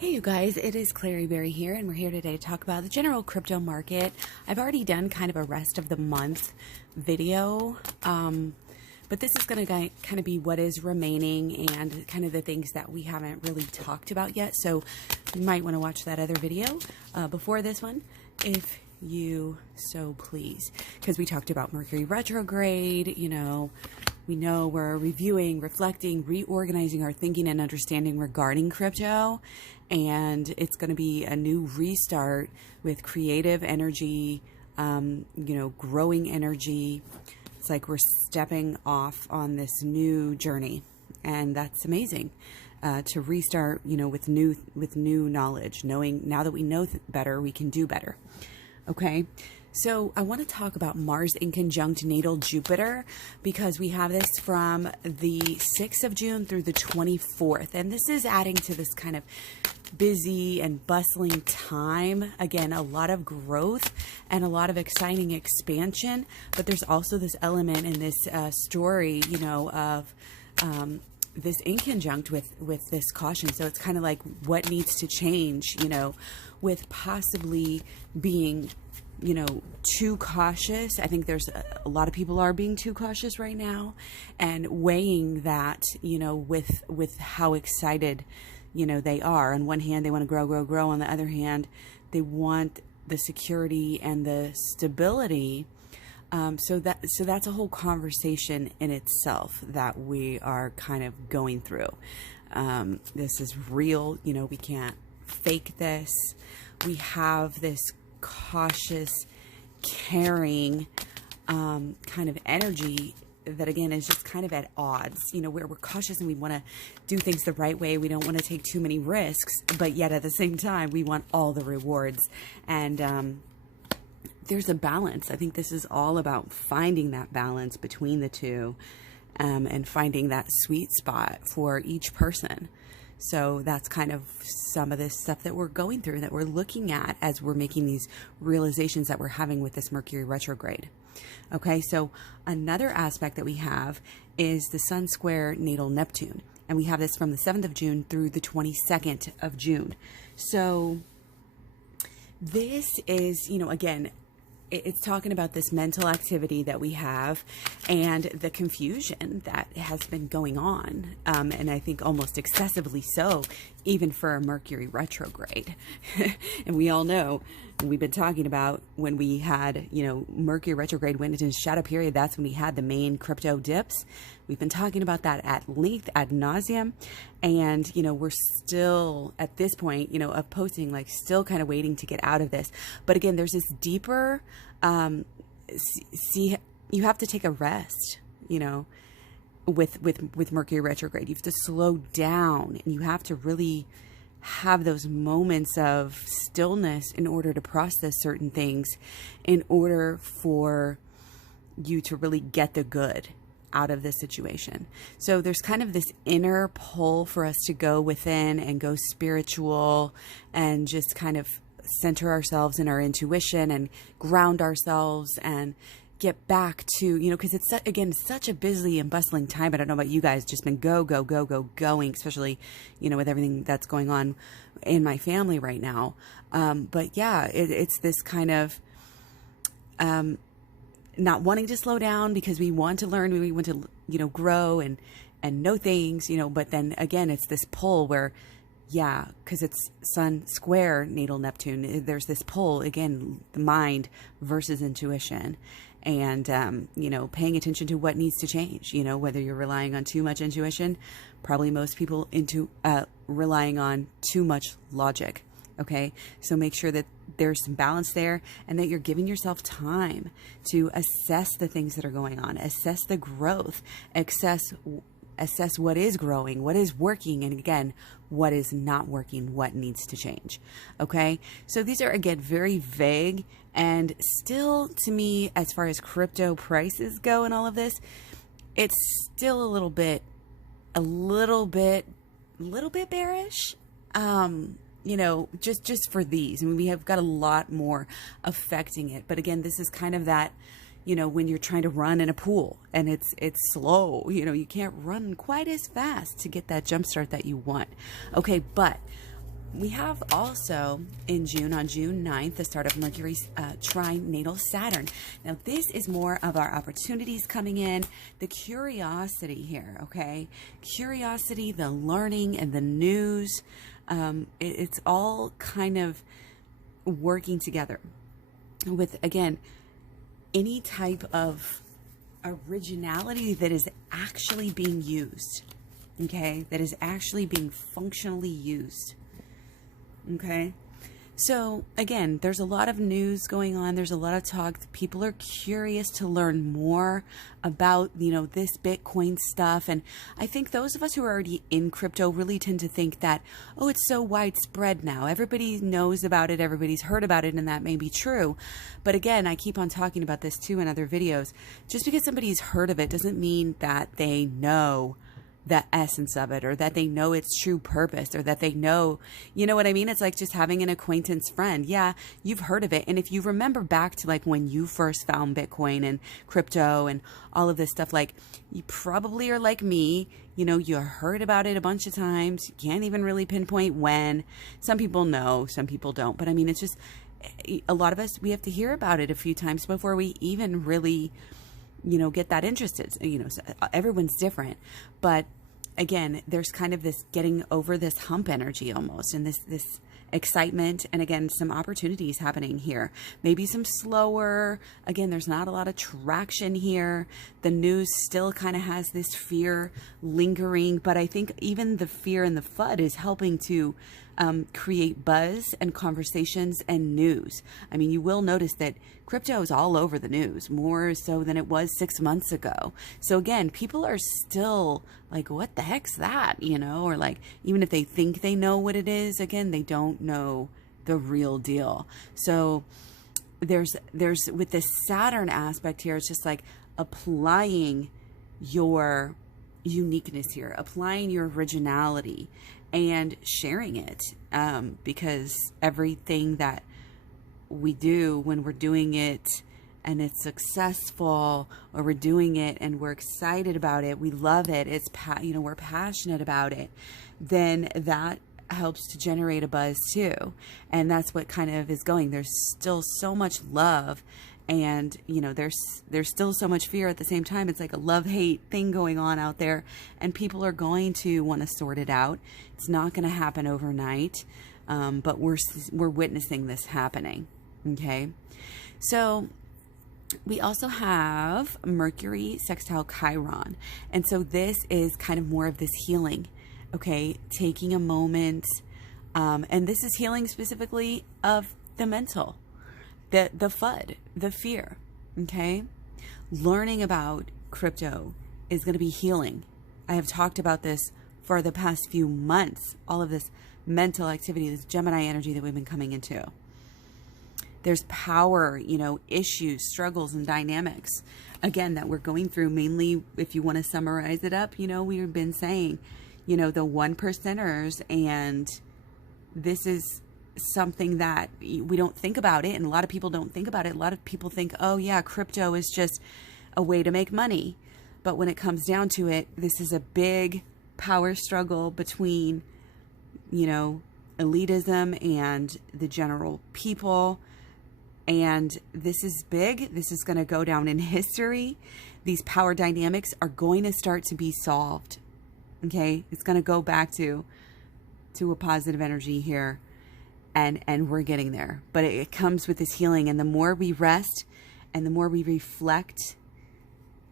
Hey you guys, it is Clary Berry here, and we're here today to talk about the general crypto market. I've already done kind of a rest of the month video, but this is going to kind of be what is remaining and kind of the things that we haven't really talked about yet. So you might want to watch that other video before this one, if you so please, because we talked about Mercury retrograde. We know we're reviewing, reflecting, reorganizing our thinking and understanding regarding crypto. And it's going to be a new restart with creative energy, growing energy. It's like we're stepping off on this new journey. And that's amazing to restart, with new knowledge, knowing now that we know better, we can do better. Okay. So I want to talk about Mars in conjunct natal Jupiter, because we have this from the 6th of June through the 24th. And this is adding to this kind of busy and bustling time. Again, a lot of growth and a lot of exciting expansion. But there's also this element in this story, of this in conjunct with this caution. So it's kind of like what needs to change, with possibly being too cautious. I think there's a lot of people are being too cautious right now, and weighing that, with how excited, they are. On one hand, they want to grow. On the other hand, they want the security and the stability. So that's a whole conversation in itself that we are kind of going through. This is real. We can't fake this. We have this cautious, caring kind of energy that, again, is just kind of at odds. Where we're cautious and we want to do things the right way. We don't want to take too many risks, but yet at the same time, we want all the rewards. And there's a balance. I think this is all about finding that balance between the two, and finding that sweet spot for each person. So that's kind of some of this stuff that we're going through, that we're looking at as we're making these realizations that we're having with this Mercury retrograde. Okay, so another aspect that we have is the Sun square natal Neptune. And we have this from the 7th of June through the 22nd of June. So this is, again, it's talking about this mental activity that we have and the confusion that has been going on. And I think almost excessively so, even for a Mercury retrograde. And we all know, and we've been talking about when we had, Mercury retrograde went into shadow period, that's when we had the main crypto dips. We've been talking about that at length, ad nauseum. And, we're still at this point, of posting, like still kind of waiting to get out of this. But again, there's this deeper, you have to take a rest, with Mercury retrograde. You have to slow down, and you have to really have those moments of stillness in order to process certain things, in order for you to really get the good out of the situation. So there's kind of this inner pull for us to go within and go spiritual and just kind of center ourselves in our intuition and ground ourselves and get back to, because it's, again, such a busy and bustling time. I don't know about you guys, just been going, especially, with everything that's going on in my family right now. But yeah, it's this kind of, not wanting to slow down because we want to learn, we want to, grow and know things, but then again, it's this pull where, yeah, because it's Sun square natal Neptune, there's this pull, again, the mind versus intuition. And, paying attention to what needs to change, whether you're relying on too much intuition, probably most people relying on too much logic. Okay. So make sure that there's some balance there, and that you're giving yourself time to assess the things that are going on, assess the growth, assess what is growing, what is working, and again, what is not working, what needs to change. Okay. So these are, again, very vague, and still, to me, as far as crypto prices go and all of this, it's still a little bit bearish. Just for these. I mean, we have got a lot more affecting it. But again, this is kind of that, when you're trying to run in a pool and it's slow, you can't run quite as fast to get that jump start that you want. Okay. But We have also in June, on June 9th, the start of Mercury's trine natal Saturn. Now, this is more of our opportunities coming in, the curiosity here, okay? Curiosity, the learning, and the news. It's all kind of working together with, again, any type of originality that is actually being used, okay? That is actually being functionally used. Okay, so again, there's a lot of news going on. There's a lot of talk. People are curious to learn more about, this Bitcoin stuff. And I think those of us who are already in crypto really tend to think that, oh, it's so widespread now. Everybody knows about it. Everybody's heard about it. And that may be true. But again, I keep on talking about this too in other videos. Just because somebody's heard of it doesn't mean that they know the essence of it, or that they know its true purpose, or that they know, you know what I mean? It's like just having an acquaintance friend. Yeah, you've heard of it. And if you remember back to like when you first found Bitcoin and crypto and all of this stuff, like you probably are like me, you heard about it a bunch of times. You can't even really pinpoint when. Some people know, some people don't. But I mean, it's just a lot of us, we have to hear about it a few times before we even really get that interested. So everyone's different, but again, there's kind of this getting over this hump energy almost, and this excitement, and again, some opportunities happening here. Maybe some slower. Again, there's not a lot of traction here. The news still kind of has this fear lingering, but I think even the fear and the FUD is helping to create buzz and conversations and news. I mean, you will notice that crypto is all over the news, more so than it was 6 months ago. So again, people are still like, what the heck's that? Or like, even if they think they know what it is, again, they don't know the real deal. So there's with this Saturn aspect here, it's just like applying your uniqueness here, applying your originality and sharing it, because everything that we do when we're doing it and it's successful, or we're doing it and we're excited about it, we love it, we're passionate about it, then that helps to generate a buzz too. And that's what kind of is going. There's still so much love, and there's still so much fear at the same time. It's like a love-hate thing going on out there, and people are going to want to sort it out. It's not going to happen overnight, but we're witnessing this happening. Okay, so we also have Mercury sextile Chiron, and so this is kind of more of this healing. Okay, taking a moment, and this is healing specifically of the mental. The FUD, the fear, okay? Learning about crypto is going to be healing. I have talked about this for the past few months, all of this mental activity, this Gemini energy that we've been coming into. There's power, issues, struggles, and dynamics, again, that we're going through. Mainly, if you want to summarize it up, we've been saying, the one percenters, and this is something that we don't think about it, and a lot of people don't think about it. A lot of people think, oh yeah, crypto is just a way to make money. But when it comes down to it, this is a big power struggle between, elitism and the general people. And this is big. This is going to go down in history. These power dynamics are going to start to be solved. Okay? It's going to go back to a positive energy here. And we're getting there. But it comes with this healing. And the more we rest and the more we reflect,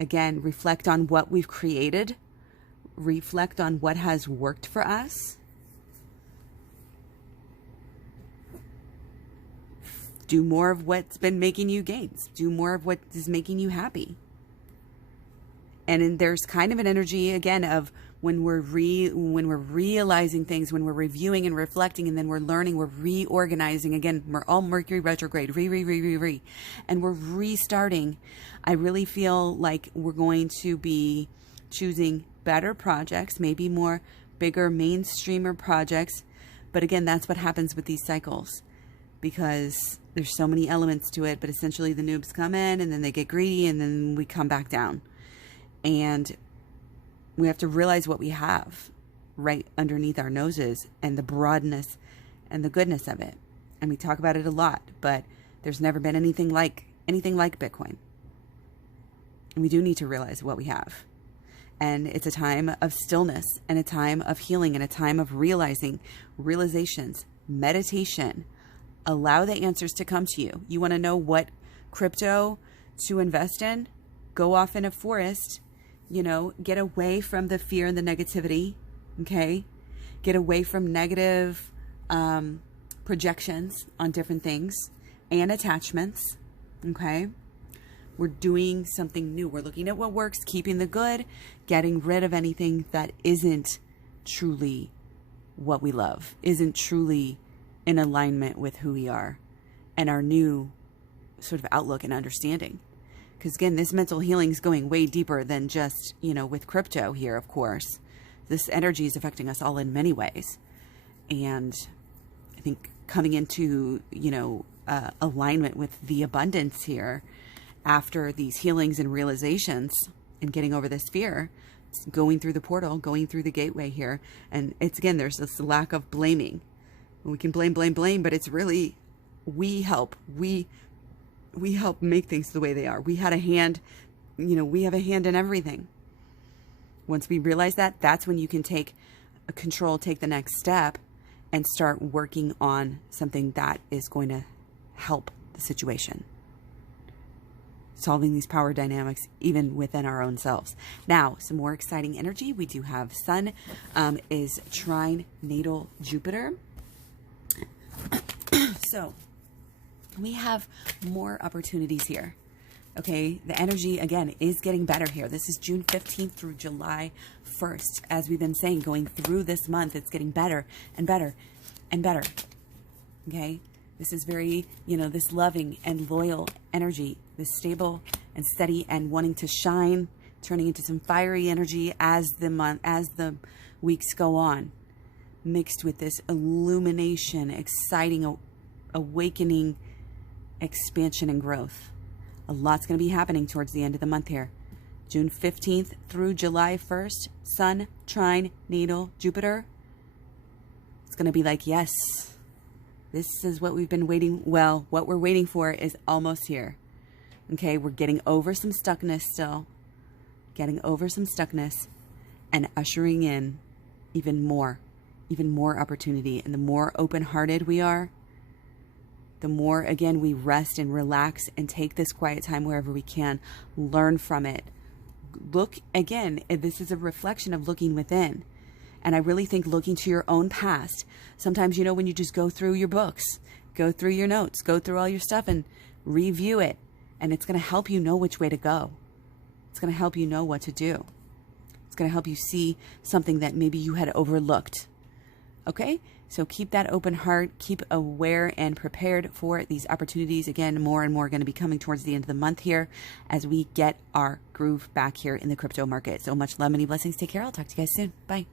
again, reflect on what we've created, reflect on what has worked for us, do more of what's been making you gains, do more of what is making you happy. And then there's kind of an energy, again, of when we're realizing things, when we're reviewing and reflecting, and then we're learning, we're reorganizing. Again, we're all Mercury retrograde, and we're restarting. I really feel like we're going to be choosing better projects, maybe more bigger mainstreamer projects. But again, that's what happens with these cycles, because there's so many elements to it. But essentially the noobs come in, and then they get greedy, and then we come back down. And we have to realize what we have right underneath our noses, and the broadness and the goodness of it. And we talk about it a lot, but there's never been anything like Bitcoin. And we do need to realize what we have. And it's a time of stillness and a time of healing and a time of realizations, meditation. Allow the answers to come to you. You want to know what crypto to invest in? Go off in a forest, get away from the fear and the negativity. Okay. Get away from negative projections on different things and attachments. Okay. We're doing something new. We're looking at what works, keeping the good, getting rid of anything that isn't truly what we love, isn't truly in alignment with who we are and our new sort of outlook and understanding. Because again, this mental healing is going way deeper than just, with crypto here, of course. This energy is affecting us all in many ways. And I think coming into, alignment with the abundance here, after these healings and realizations and getting over this fear, it's going through the portal, going through the gateway here. And it's, again, there's this lack of blaming. We can blame, but it's really, we help make things the way they are. We had a hand, we have a hand in everything. Once we realize that, that's when you can take control, take the next step and start working on something that is going to help the situation. Solving these power dynamics even within our own selves. Now, some more exciting energy. We do have Sun is trine natal Jupiter. So we have more opportunities here. Okay, the energy, again, is getting better here. This is June 15th through July 1st. As we've been saying, going through this month, it's getting better and better and better. Okay, this is very, this loving and loyal energy, this stable and steady and wanting to shine, turning into some fiery energy as the weeks go on, mixed with this illumination, exciting, awakening, expansion and growth. A lot's going to be happening towards the end of the month here. June 15th through July 1st, Sun, trine, natal, Jupiter. It's going to be like, yes, this is what we've been waiting. Well, what we're waiting for is almost here. Okay, we're getting over some stuckness still. Getting over some stuckness and ushering in even more opportunity. And the more open-hearted we are, the more, again, we rest and relax and take this quiet time wherever we can. Learn from it. Look, again, this is a reflection of looking within. And I really think looking to your own past. Sometimes, when you just go through your books, go through your notes, go through all your stuff and review it. And it's going to help you know which way to go. It's going to help you know what to do. It's going to help you see something that maybe you had overlooked. Okay? So keep that open heart, keep aware and prepared for these opportunities. Again, more and more going to be coming towards the end of the month here as we get our groove back here in the crypto market. So much love, many blessings. Take care. I'll talk to you guys soon. Bye.